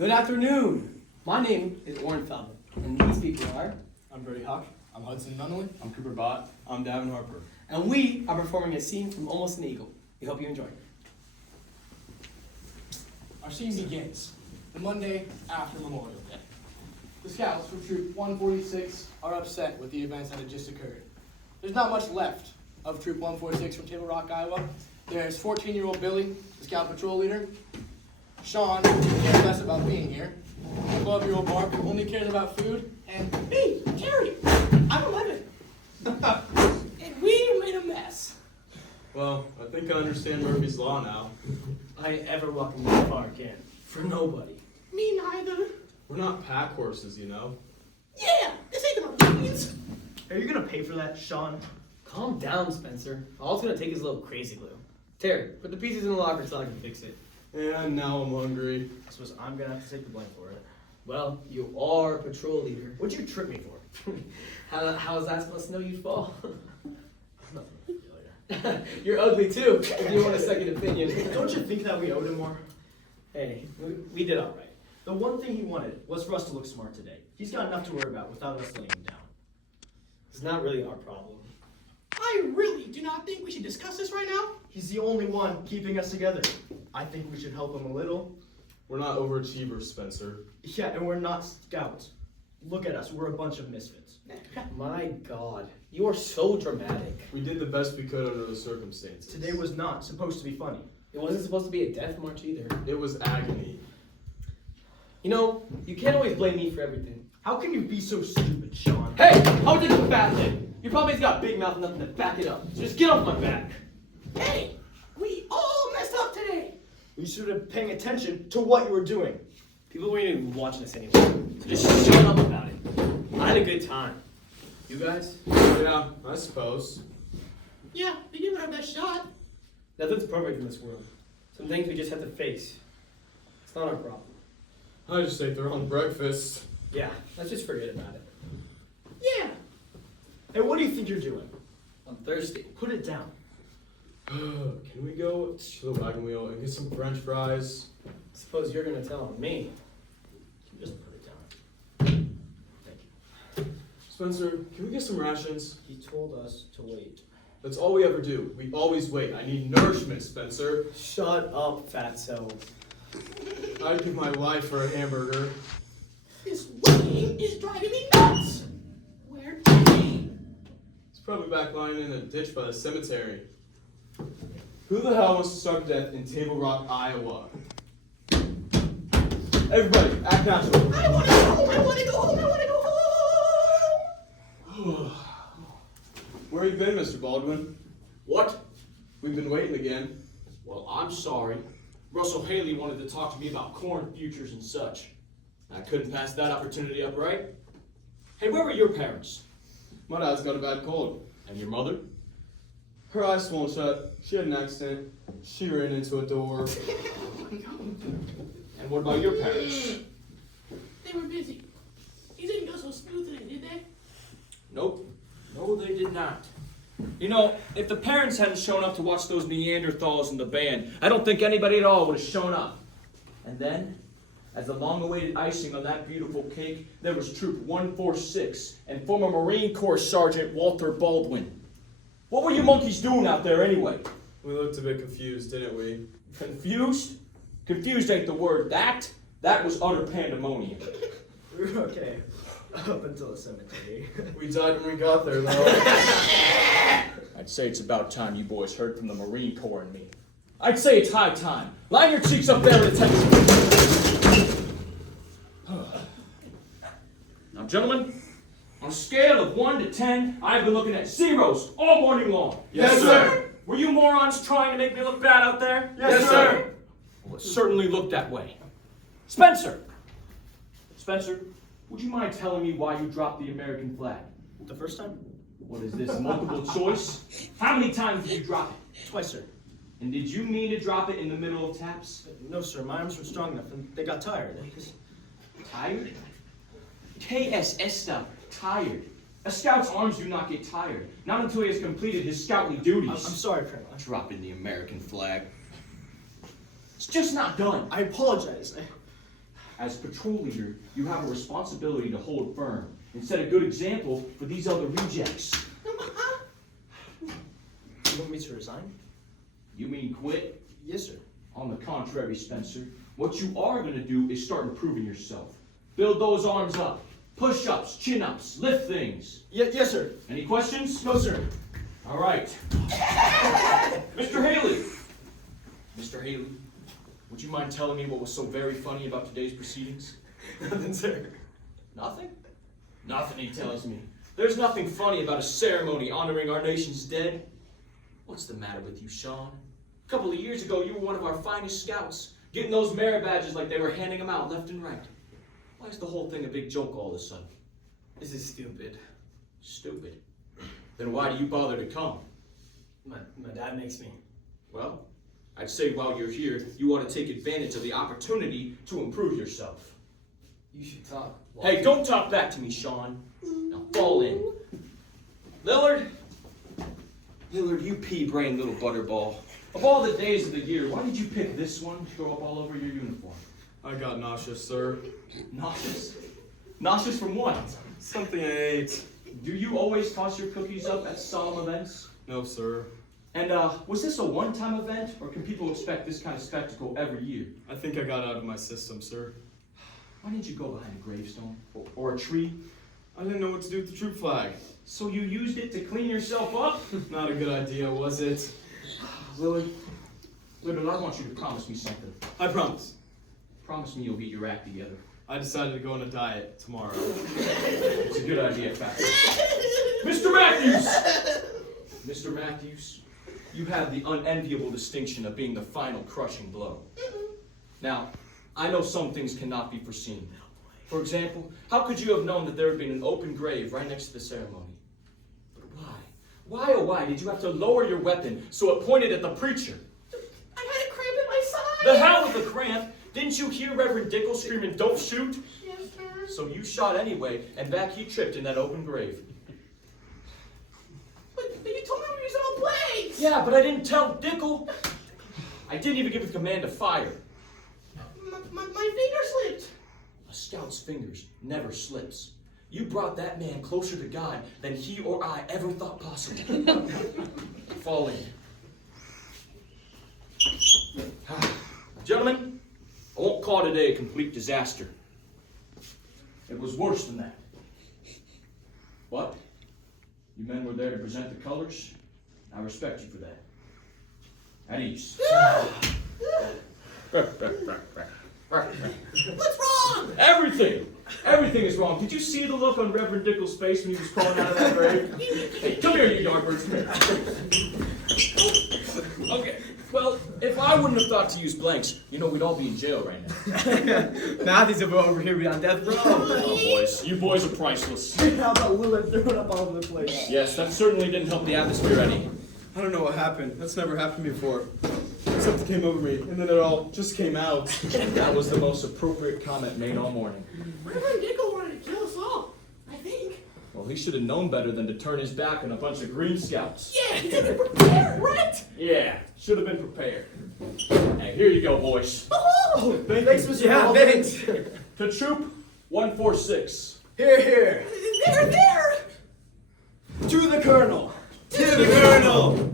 Good afternoon. My name is Oren Feldman, and these people are... I'm Brady Hawk. I'm Hudson Nunnally. I'm Cooper Bott. I'm Davin Harper. And we are performing a scene from Almost an Eagle. We hope you enjoy. Our scene begins the Monday after Memorial Day. The scouts from Troop 146 are upset with the events that had just occurred. There's not much left of Troop 146 from Table Rock, Iowa. There's 14-year-old Billy, the scout patrol leader. Sean cares less about being here. 12-year-old Mark only cares about food. And me, Terry, I'm 11. And we made a mess. Well, I think I understand Murphy's Law now. I ain't ever welcome that far again. For nobody. Me neither. We're not pack horses, you know. Yeah, this ain't the Marines. Are you gonna pay for that, Sean? Calm down, Spencer. All it's gonna take is a little crazy glue. Terry, put the pieces in the locker so I can fix it. And now I'm hungry. I suppose I'm gonna have to take the blame for it. Well, you are patrol leader. What'd you trip me for? How is that supposed to know you'd fall? Nothing particular. You're ugly too, if you want a second opinion. Don't you think that we owed him more? Hey, we did all right. The one thing he wanted was for us to look smart today. He's got enough to worry about without us laying him down. It's not really our problem. I really do not think we should discuss this right now. He's the only one keeping us together. I think we should help him a little. We're not overachievers, Spencer. Yeah, and we're not scouts. Look at us, we're a bunch of misfits. My God, you are so dramatic. We did the best we could under the circumstances. Today was not supposed to be funny. It wasn't supposed to be a death march either. It was agony. You know, you can't always blame me for everything. How can you be so stupid, Sean? Hey, how did the fat thing? You probably got a big mouth and nothing to back it up. So just get off my back. Hey, we all messed up today. You should have been paying attention to what you were doing. People weren't even watching us anyway. So just shut up about it. I had a good time. You guys? Yeah, I suppose. Yeah, we gave it our best shot. Nothing's perfect in this world. Some things we just have to face. It's not our problem. I just ate the wrong breakfast. Yeah, let's just forget about it. Yeah. Hey, what do you think you're doing? I'm thirsty. Put it down. Can we go to the wagon wheel and get some French fries? Suppose you're gonna tell on me. You just put it down. Thank you. Spencer, can we get some rations? He told us to wait. That's all we ever do. We always wait. I need nourishment, Spencer. Shut up, fatso. I'd give my life for a hamburger. This waiting is driving me nuts. Where is he? It's probably back lying in a ditch by the cemetery. Who the hell wants to starve to death in Table Rock, Iowa? Everybody, act natural. I want to go home. I want to go home. I want to go home. Where you been, Mr. Baldwin? What? We've been waiting again. Well, I'm sorry. Russell Haley wanted to talk to me about corn futures and such. I couldn't pass that opportunity up, right? Hey, where were your parents? My dad's got a bad cold. And your mother? Her eyes swollen shut. She had an accident. She ran into a door. And what about your parents? They were busy. These didn't go so smooth today, did they? Nope. No, they did not. You know, if the parents hadn't shown up to watch those Neanderthals in the band, I don't think anybody at all would have shown up. And then, as the long-awaited icing on that beautiful cake, there was Troop 146 and former Marine Corps Sergeant Walter Baldwin. What were you monkeys doing out there anyway? We looked a bit confused, didn't we? Confused? Confused ain't the word. That was utter pandemonium. We were okay. Up until the cemetery. We died when we got there, though. I'd say it's about time you boys heard from the Marine Corps and me. I'd say it's high time. Line your cheeks up there at attention. Now, gentlemen, on a scale of 1 to 10, I've been looking at zeros all morning long. Yes, sir. Were you morons trying to make me look bad out there? Yes, sir. Well, it certainly looked that way. Spencer, would you mind telling me why you dropped the American flag? The first time? What is this, multiple choice? How many times did you drop it? Twice, sir. And did you mean to drop it in the middle of taps? No, sir. My arms were strong enough, and they got tired. Tired? KSS stuff, tired. A scout's arms do not get tired, not until he has completed his scoutly duties. I'm sorry, Colonel. Dropping the American flag. It's just not done. I apologize. As patrol leader, you have a responsibility to hold firm and set a good example for these other rejects. You want me to resign? You mean quit? Yes, sir. On the contrary, Spencer, what you are going to do is start improving yourself. Build those arms up. Push-ups, chin-ups, lift things. Yes, sir. Any questions? No, sir. All right. Mr. Haley. Mr. Haley, would you mind telling me what was so very funny about today's proceedings? Nothing, sir. Nothing? Nothing, he tells me. There's nothing funny about a ceremony honoring our nation's dead. What's the matter with you, Sean? A couple of years ago, you were one of our finest scouts, getting those merit badges like they were handing them out left and right. Why is the whole thing a big joke all of a sudden? This is stupid. Stupid. Then why do you bother to come? My dad makes me. Well, I'd say while you're here, you ought to take advantage of the opportunity to improve yourself. You should talk. Hey, don't talk back to me, Sean. Now fall in. Lillard, you pea-brained little butterball. Of all the days of the year, why did you pick this one to throw up all over your uniform? I got nauseous, sir. Nauseous? Nauseous from what? Something I ate. Do you always toss your cookies up at solemn events? No, sir. And was this a one-time event, or can people expect this kind of spectacle every year? I think I got out of my system, sir. Why didn't you go behind a gravestone? Or a tree? I didn't know what to do with the troop flag. So you used it to clean yourself up? Not a good idea, was it? Lillard, I want you to promise me something. I promise. Promise me you'll get your act together. I decided to go on a diet tomorrow. It's a good idea, Factor. Mr. Matthews! Mr. Matthews, you have the unenviable distinction of being the final crushing blow. Now, I know some things cannot be foreseen. For example, how could you have known that there had been an open grave right next to the ceremony? But why? Why, oh why, did you have to lower your weapon so it pointed at the preacher? I had a cramp in my side. The hell with the cramp! Didn't you hear Reverend Dickel screaming, "Don't shoot"? Yes, sir. So you shot anyway, and back he tripped in that open grave. But you told me we were using all blades. Yeah, but I didn't tell Dickel. I didn't even give the command to fire. My finger slipped. A scout's fingers never slips. You brought that man closer to God than he or I ever thought possible. Fall in. Gentlemen, I won't call today a complete disaster. It was worse than that. But you men were there to present the colors. I respect you for that. At ease. What's wrong? Everything! Everything is wrong. Did you see the look on Reverend Dickel's face when he was crawling out of that grave? Hey, come here, you yardbirds. Okay, well, if I wouldn't have thought to use blanks, we'd all be in jail right now. Matthew's over here beyond death row. Oh, boys, you boys are priceless. How about Willard throwing up all over the place? Yes, that certainly didn't help the atmosphere any. I don't know what happened. That's never happened before. Something came over me, and then it all just came out. That was the most appropriate comment made all morning. Reverend Dickel wanted to kill us all, I think. Well, he should have known better than to turn his back on a bunch of Green Scouts. Yeah, he didn't prepare, right? Yeah, should have been prepared. Hey, here you go, boys. Oh, Thanks, Mr. Yeah, thanks. To Troop 146. Here, here. there. To the Colonel. To the Colonel.